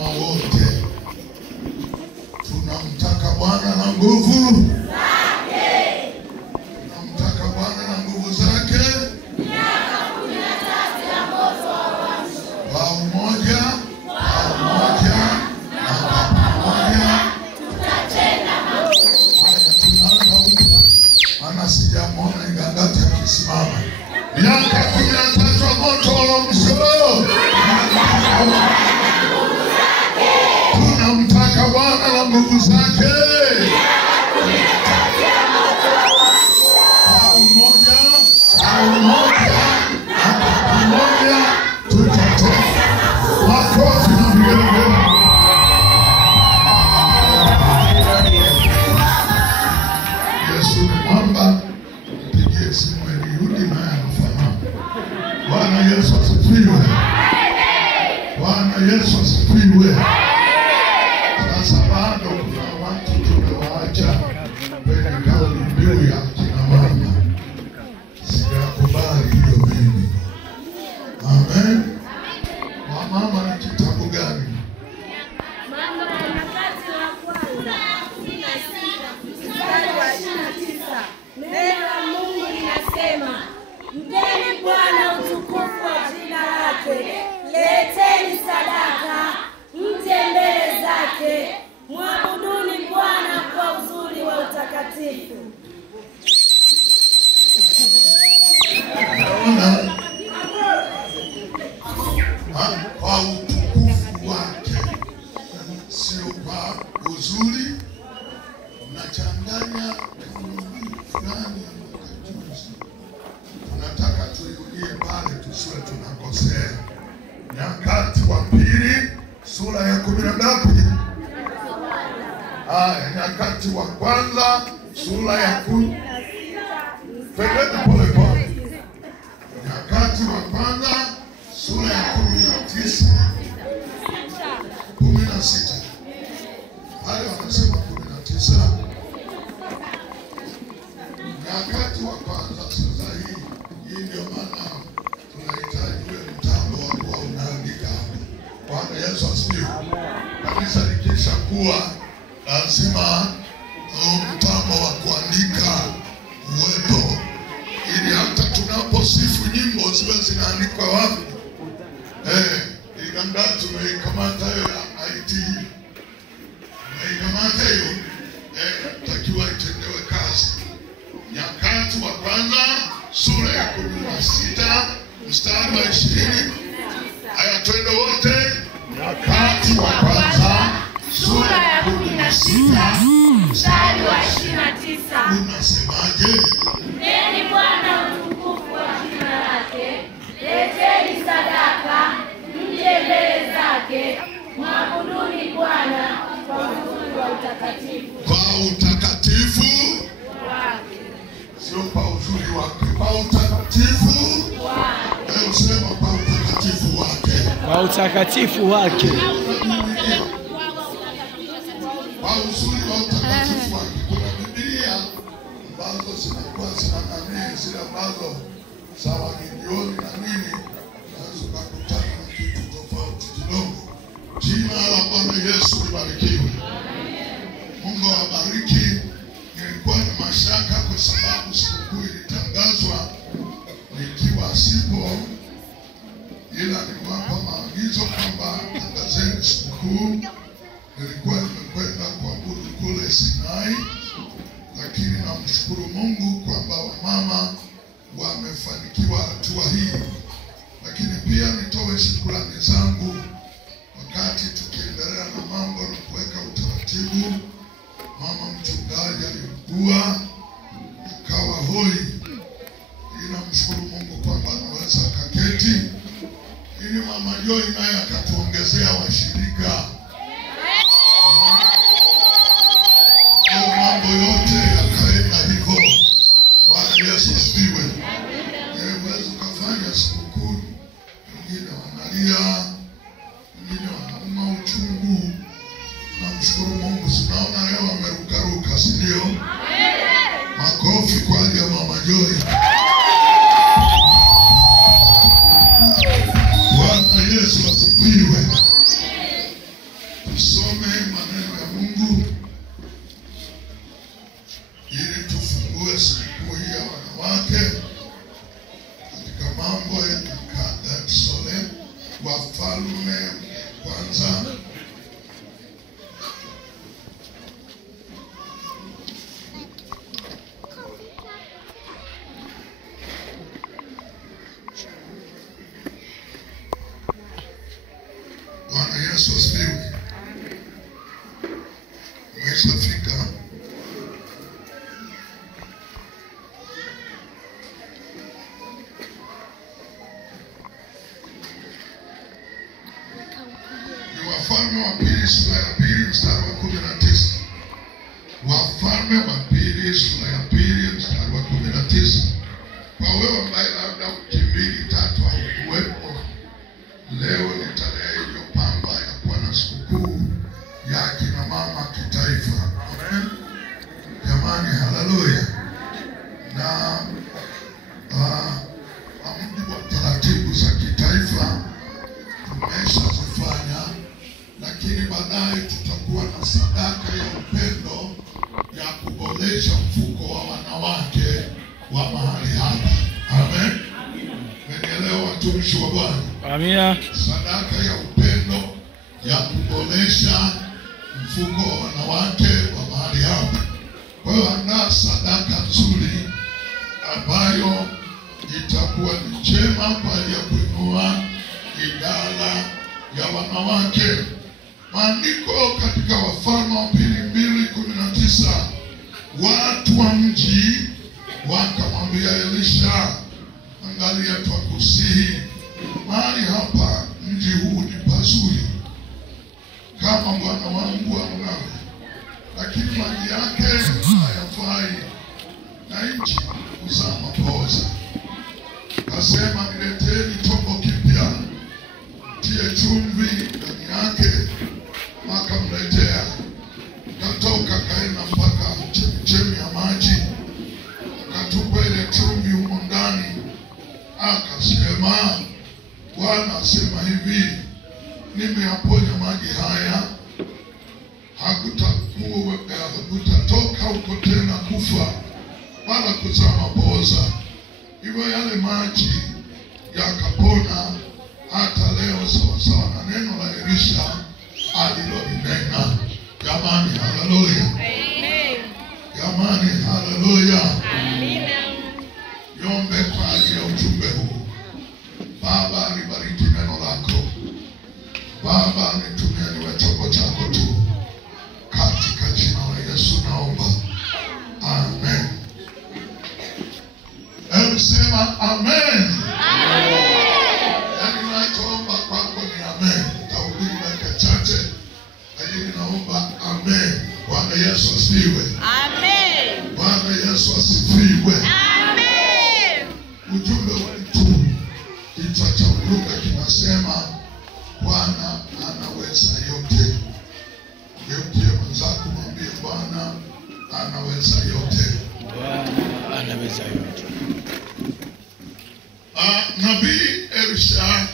mama wote. Tunamtaka Bwana na nguvu zake. Tunamtaka Bwana na nguvu zake. Miaka 13 ya moto wa uamsho. Kwa umoja na kwa pamoja tutatenda makuu. Haya, tunaanza huko. Maana sijamwona Ingangati akisimama. Miaka 13 ya moto wa uamsho. Tunamtaka Bwana na nguvu zake. Kwa umoja na kwa pamoja tutatenda. Makofi na vigelegele. Yesu ni mwamba. Mpigie simu Eliudi naye anafahamu. Bwana Yesu asifiwe. Bwana Yesu asifiwe. Sasa bado kuna watu tumewaacha kwenye kauli mbiu ya kina mama. Sijakubali hiyo mimi. Amen. Mama ni kitabu gani? Mambo ya Nyakati wa Kwanza 16:29. Neno la Mungu linasema, mpeni Bwana utukufu wa jina lake, leteni sadaka, mje mbele zake, mwabuduni Bwana kwa uzuri wa utakatifu. Kwa utukufu wake, sio kwa uzuri. Unachanganya fulani ya makajuzi. Tunataka tuirudie pale tusiwe tunakosea. Nyakati wa pili sura ya 10. Nyakati wa kwanza sura ya 10. Twende pole pole. Nyakati wa kwanza sura ya 16. Wale wanasema 19. Nyakati wa kwanza sasa hii ndio maana tunahitaji ule mtambo wa kuwa unaandika. Bwana Yesu asifiwe. Kanisa likisha kuwa lazima mtambo wa kuandika uwepo, ili hata tunaposifu nyimbo ziwe zinaandikwa wapi. Ingangati tumeikamata hiyo ya IT. Tumeikamata hiyo. Takiwa itendewe kazi. Nyakati wa kwanza sura ya 16 mstari wa 20. Haya, twende wote. Nyakati wa kwanza Sura ya 16 mstari wa 29. unasemaje? Mpeni Bwana utukufu wa jina lake, leteni sadaka, mje mbele zake, mwabuduni Bwana kwa uzuri wa utakatifu. Kwa utakatifu Wake. sio kwa uzuri wake, kwa utakatifu Wake. usema kwa utakatifu wake. Kwa utakatifu wake. Kwa uzuri wa utakatifu wake. Kuna Biblia ambazo zinakuwa zinananii zile ambazo sawa Gideoni na nini, naweza kukutana na kitu tofauti kidogo. Jina la Bwana Yesu libarikiwe. Mungu awabariki. Nilikuwa na mashaka kwa sababu sikukuu ilitangazwa nikiwa sipo, ila niwapa maagizo kwamba tangazeni sikukuu. Nilikuwa nimekwenda kuabudu kule Sinai, lakini namshukuru Mungu kwamba wamama wamefanikiwa hatua hii. Lakini pia nitoe shukrani zangu wakati tukiendelea na mambo na kuweka utaratibu. Mama mchungaji aliugua akawa hoi. Ninamshukuru Mungu kwamba anaweza akaketi, ili Mama Joy naye akatuongezea washirika. Mambo yote yakaenda hivyo. Bwana Yesu asifiwe. Unaweza ukafanya sikukuu, wengine wanalia, wengine wanauma uchungu. Namshukuru Mungu, sinaona leo amerukaruka, si ndio? Makofi kwa ajili ya Mama Joy. Bwana Yesu asifiwe. Umeshafika? Ni Wafalme wa Pili sura ya 2 mstari wa 19. Wafalme wa Pili sura ya 2 mstari wa 19. Kwa wewe ambaye labda wiki 2-3 haukuwepo, leo ni tarehe iliyopamba ya kuwa na sikukuu ya kina mama kitaifa. Amen. Jamani, haleluya. Na mujibu wa taratibu za kitaifa tumeshazifanya, lakini baadaye tutakuwa na sadaka ya upendo ya kuboresha mfuko wa wanawake wa mahali hapa. Amen. Mmenielewa watumishi wa Bwana? Amina. Sadaka ya upendo ya kuboresha mfuko wa wanawake wa mahali hapa. Kwa hiyo andaa sadaka nzuri ambayo itakuwa ni njema kwa ajili ya kuinua idara ya wanawake. Maandiko katika Wafalme wa Pili 2:19, watu wa mji wakamwambia Elisha, angalia twakusihi, mahali hapa mji huu ni pazuri kama bwana wangu amnavyo, lakini maji yake hayafai na nchi huzaa mapooza. Kasema, nileteni chombo kipya, tie chumvi ndani yake. Akamletea, katoka kaenda mpaka chemchemi ya maji, akatupa ile chumvi humo ndani. Akasema, Bwana asema hivi, nimeyaponya maji haya, hakutatoka huko tena kufa wala kuzaa mapooza. Hivyo yale maji yakapona hata leo, sawasawa na neno la Elisha alilolinena. Jamani, haleluya. Amen. Jamani, haleluya. Amina. Niombe kwa ajili ya ujumbe huu. Baba, alibariki neno lako. Baba, nitumie niwe chombo chako tu. Katika jina la Yesu naomba. Amen. Hebu sema amen. Amen. Yaani nachoomba kwako ni amen. Nitahubiri dakika chache, lakini naomba amen. Bwana Yesu asifiwe. Amen. Bwana Yesu asifiwe. Amen. Ujumbe wetu, kichwa cha ujumbe kinasema Bwana anaweza yote. Geukie mwenzako, mwambie Bwana anaweza yote. Bwana anaweza yote. Nabii Elisha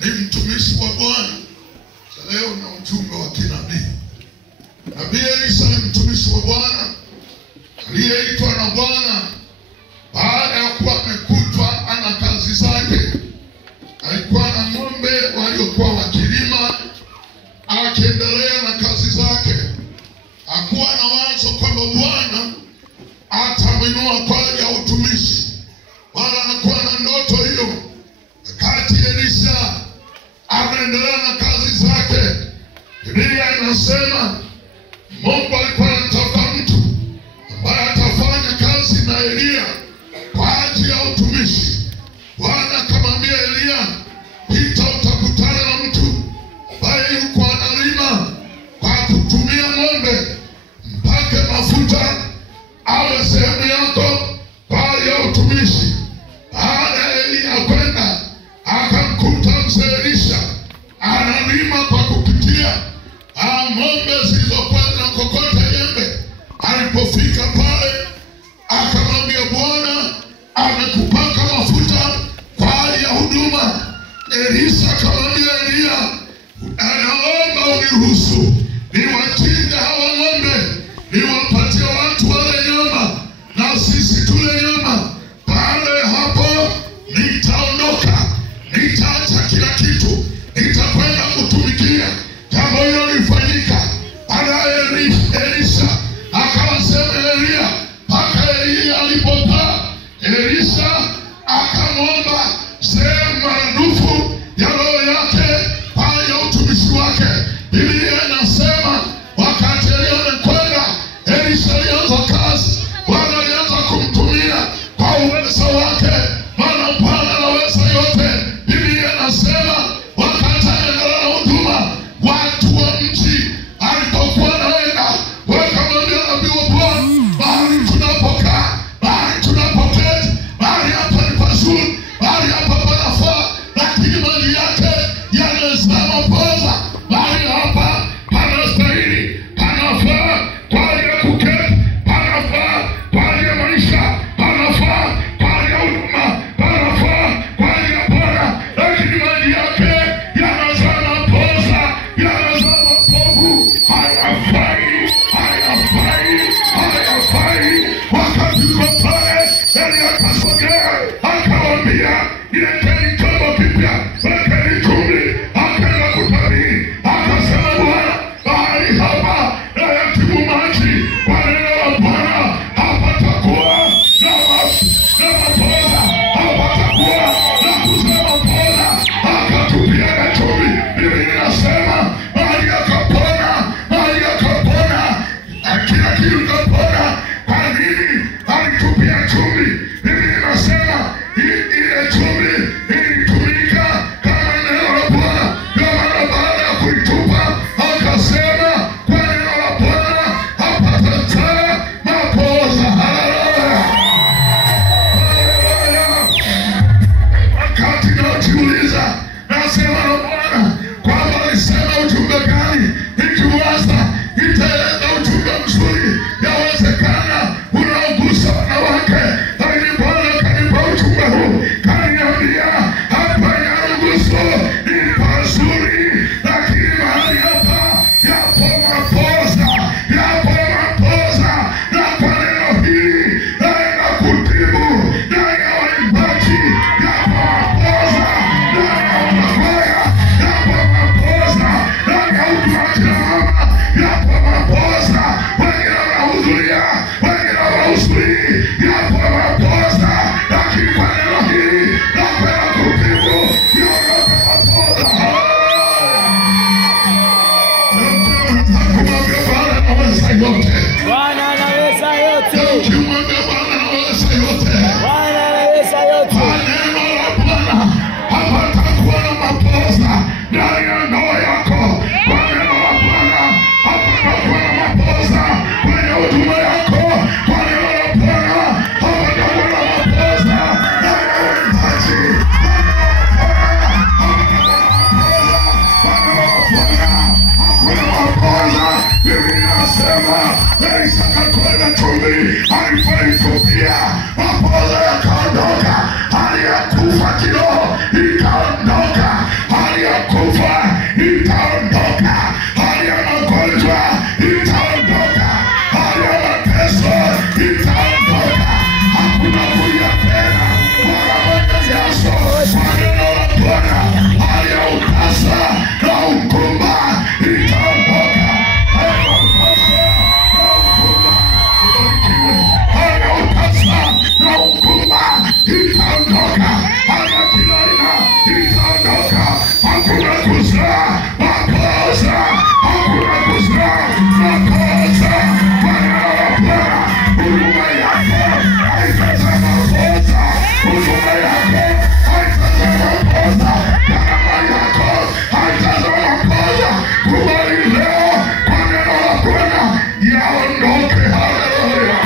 ni mtumishi wa Bwana. Leo na ujumbe wa kinabii. Nabii Elisha ni mtumishi wa Bwana aliyeitwa na Bwana baada ya kuwa amekutwa ana kazi zake. Alikuwa na ng'ombe waliokuwa wakilima, akiendelea na kazi zake. Hakuwa na wazo kwamba Bwana atamwinua kwa ajili ya utumishi, wala hakuwa na ndoto hiyo. Wakati Elisha anaendelea na kazi zake, Biblia inasema Mungu alikuwa anatafuta mtu ambaye atafanya kazi na Elia kwa ajili ya utumishi. Bwana akamwambia Elia, pita utakutana na mtu ambaye yuko analima kwa kutumia ng'ombe, mpake mafuta awe sehemu yako kwa ajili ya utumishi. Baada ya Elia kwenda, akamkuta mzee Elisha analima kwa kupitia ng'ombe zilizokuwa zinakokota jembe. Alipofika pale, akamwambia Bwana amekupaka mafuta kwa ajili ya huduma. Elisha akamwambia Elia, anaomba uniruhusu niwachinje hawa ng'ombe, niwapatie watu wale nyama na sisi tule nyama. Baada ya hapo nitaondoka, nitaacha kila kitu, nitakwenda kutumikia. Jambo hilo lifanyika. Baadaye Elisha akawasema Elia, mpaka Elia alipokaa, Elisha akamwomba sehemu maradufu ya roho yake kwa ya utumishi wake. Biblia inasema wakati Elia anaweza yote. Bwana anaweza yote. Ukimwambia Bwana anaweza yote. Bwana anaweza yote. Neno la Bwana hapatakuwa na makosa ndani ya ndoa yako. Kwa neno la Bwana hapatakuwa na makosa kwenye huduma yako. Kwa neno la Bwana hapatakuwa na makosa ndani ya uimbaji. Alipotupia mapoza yakaondoka, hali ya kufa kiroho ikaondoka, hali ya kufa itaondoka, hali ya magonjwa itaondoka, hali ya mateso itaondoka. Hakuna kulia tena wala manyanyaso kwa neno la Bwana. Hali ya utasa na ukumba itaondoka. Na ukumba itaondoka, haya kila aina itaondoka. Hakuna kuzaa makosa, hakuna kuzaa makosa. Kwa neno la Bwana, huduma yako haitazaa makosa, huduma yako haitazaa makosa, karama yako haitazaa makosa. Kubali leo kwa neno la Bwana yaondoke. Haleluya.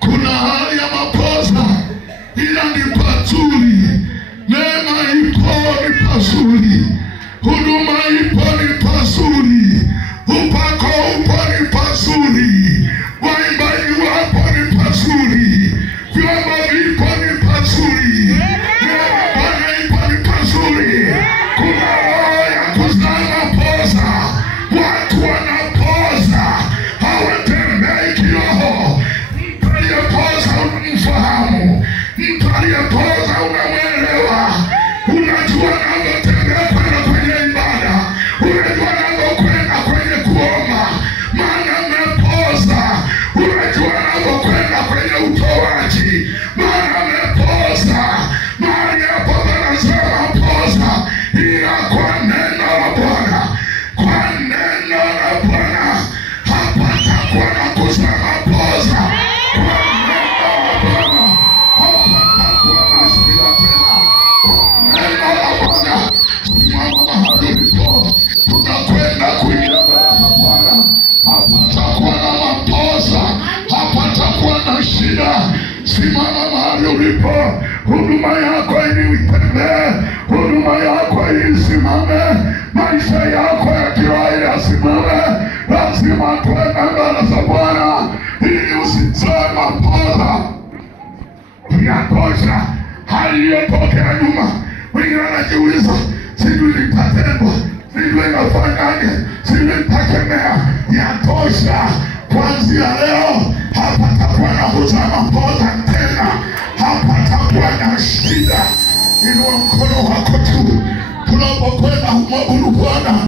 Kuna hali ya makosa, ila ni pazuri. Neema ipo ni pazuri, huduma ipo ni pazuri, upako upo ni pazuri, waimbaji wapo ni pazuri, vyombo vipo ni pazuri, neema Bwana ipo ni pazuri. Kuna roho ya kuzaa mapoza, watu wanapoza, hawatembei kiroho. Mtu aliyepoza unamfahamu, mtu aliyepoza unamwelewa, unajua anavyotembea kwenda kwenye ibada, unajua anavyokwenda kwenye kuomba, maana amepoza. Unajua anavyokwenda kwenye utoaji, maana amepoza. Mahali hapo panasema poza, ila kwa neno la Bwana, kwa neno la Bwana hapatakuwa na kusema poza. Kwa neno la Bwana hapatakuwa na shida tena. Neno la Bwana, simama mahali ulipo, tunakwenda kuingia kwa Bwana. Hapatakuwa na mapoza, hapatakuwa na shida. Simama mahali ulipo, huduma yako ili itembee, huduma yako ili isimame, maisha yako ya kiroho yasimame. Lazima tuende mbele za Bwana ili usizoe mapoza. Yatosha hali iliyotokea nyuma. Wengine wanajiuliza, sijui nitatendwa, sijui nafanyaje, sijui nitakemea. Yatosha. Kuanzia leo hapatakuwa na kuzaa mapoza tena, hapatakuwa na shida. Inua mkono wako tu tunapokwenda kumwabudu Bwana.